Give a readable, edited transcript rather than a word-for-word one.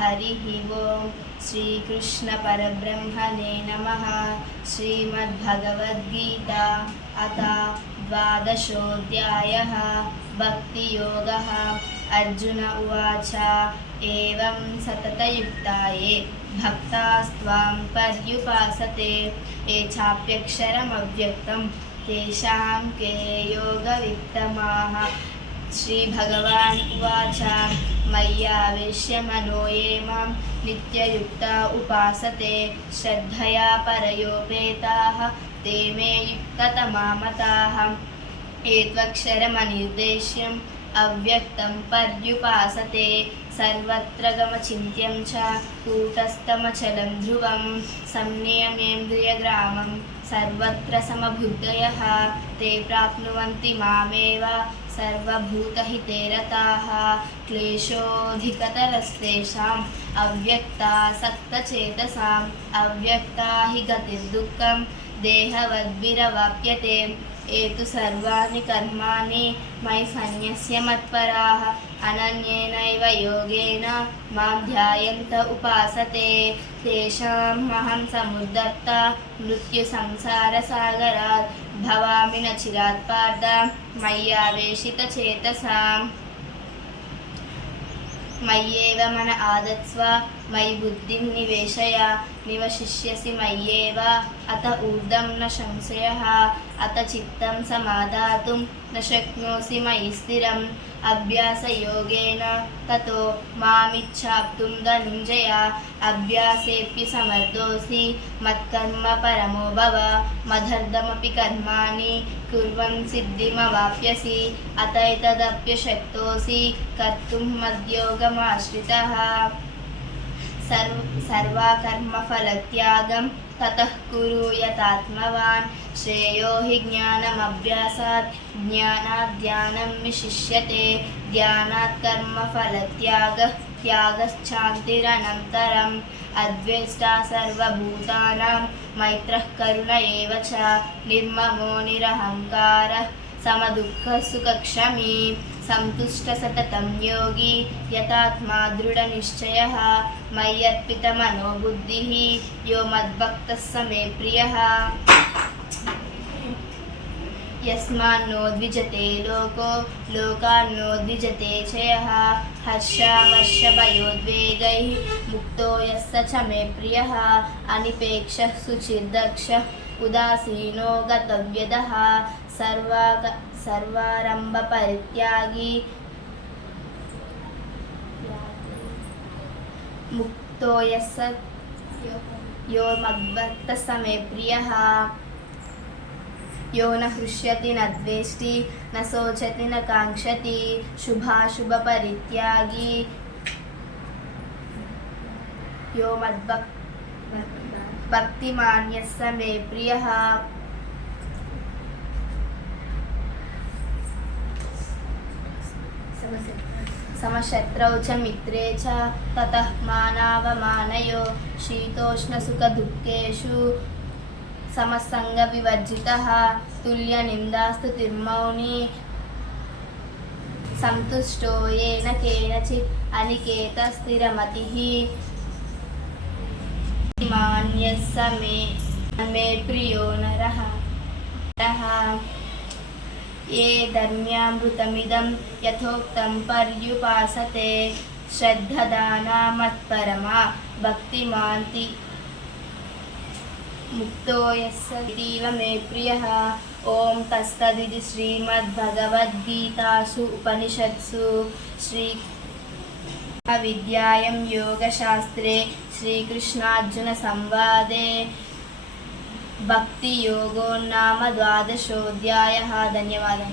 हरिः ओं श्रीकृष्ण परब्रह्मणे नमः। श्रीमद्भगवद्गीता अथ द्वादशोऽध्यायः भक्तियोगः। अर्जुन उवाच एवं सततयुक्ताये भक्तास्त्वां पर्युपासते ये चाप्यक्षरमव्यक्तं तेषां के योगवित्तमाः। श्रीभगवान् उवाच मय्यावेश्य मनो ये मां नित्ययुक्ता उपासते श्रद्धया परयोपेताः ते मे युक्ततमा मताः। एत्वक्षरमनिर्देश्यम् अव्यक्तं पर्युपासते सर्वत्र गमचिन्त्यं च कूटस्थमचलं ध्रुवं संनियमेन्द्रियग्रामं सर्वत्र समबुद्धयः ते प्राप्नुवन्ति मामेव सर्वभूतहिते रताः। क्लेशोऽधिकतरस्तेषाम् अव्यक्तासक्तचेतसाम् अव्यक्ता हि गतिर्दुःखं देहवद्भिरवाप्यते। एतु सर्वाणि कर्माणि मयि सन्न्यस्य मत्पराः अनन्येनैव योगेन मां ध्यायन्त उपासते तेषामहं समुद्धर्ता मृत्युसंसारसागरात् भवामि न चिरात् पार्थ मय्यावेशितचेतसाम्। मय्येव मन आदत्स्व मयि बुद्धिं निवेशय निवशिष्यसि मय्येव अत ऊर्ध्वं न संशयः। अत चित्तं समादातुं न शक्नोषि मयि स्थिरम् अभ्यासयोगेन ततो मामिच्छाप्तुं धनञ्जय। अभ्यासेऽप्यसमर्थोऽसि मत्कर्म परमो भव मदर्थमपि कर्माणि कुर्वन् सिद्धिमवाप्स्यसि। अतैतदप्यशक्तोऽसि कर्तुं मद्योगमाश्रितः। सर्वकर्मफलत्यागं ततः कुरु यतात्मवान् श्रेयो हि ज्ञानमभ्यासात् ज्ञानात् ध्यानं विशिष्यते। ध्यानात् कर्मफलत्यागः त्यागश्चान्तिरनन्तरम् अद्वेष्टा सर्वभूतानां मैत्रः करुण एव च निर्ममो निरहङ्कारः समदुःखसुखक्षमी सन्तुष्ट सततं योगी यतात्मा दृढनिश्चयः। मय्यर्पितमनो बुद्धिः यो मद्भक्तः स मे प्रियः। यस्मान्नो द्विजते लोको लोकान्नो द्विजते च यः हर्षामर्षभयोद्वेगैः मुक्तो यः स च मे प्रियः। अनिपेक्षः शुचिर्दक्षः उदासीनो गतव्यदः सर्वारम्भपरित्यागी मुक्तो यः यो मद्भक्तः स मे प्रियः। यो न हृष्यति न द्वेष्टि न शोचति न काङ्क्षति शुभाशुभपरित्यागी यो मद्भक्तिमान् यः स मे प्रियः। समशत्रौ च मित्रे च ततः मानावमानयो शीतोष्णसुखदुःखेषु समसङ्गविवर्जितः तुल्यनिन्दास्तुतिर्मौनी सन्तुष्टो येन केनचित् अनिकेतस्थिरमतिः। मान्यः स मे प्रियो नरः। ये धर्म्यामृतमिदं यथोक्तं पर्युपासते श्रद्धदाना मत्परमा भक्तिमान्ति मुक्तो यस्तीव मे प्रियः। ॐ तत्सदिति श्रीमद्भगवद्गीतासु उपनिषत्सु विद्यायां योगशास्त्रे श्रीकृष्णार्जुनसंवादे भक्तियोगो नाम द्वादशोऽध्यायः। धन्यवादः।